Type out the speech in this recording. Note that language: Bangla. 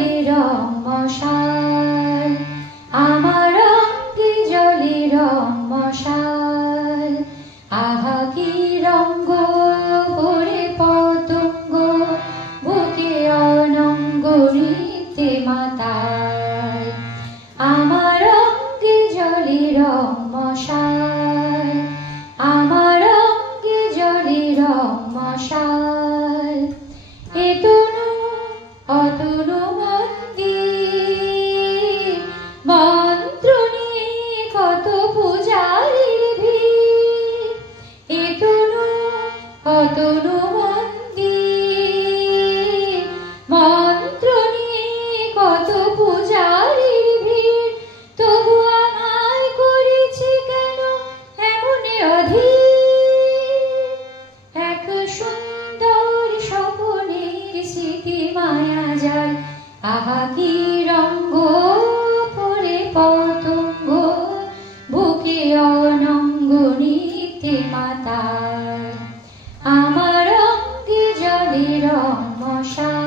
জলে রং মশাল, আমার অঙ্গে জলে রং মশাল। আহা কি রঙ্গ পরে পতঙ্গ, বুকে অনঙ্গ নৃত্যে মাতাল। আমার অঙ্গে জলে রং মশাল, আমার অঙ্গে জলে রং মশাল। এ তনু অতনু মন্দির, মন্ত্র নিয়ে কত পূজারীর ভিড়। এ তনু অতনু মন্দির, মন্ত্র নিয়ে কত পূজারীর ভিড়। তবু আমায় করেছে কেন এমন অধীর? এক সুন্দর স্বপনের স্মৃতি মায়াজাল, আহা কি রঙ্গ পরে পতঙ্গ, বুকে অনঙ্গ নৃত্যে মাতাল। আমার অঙ্গে জলে রং মশাল।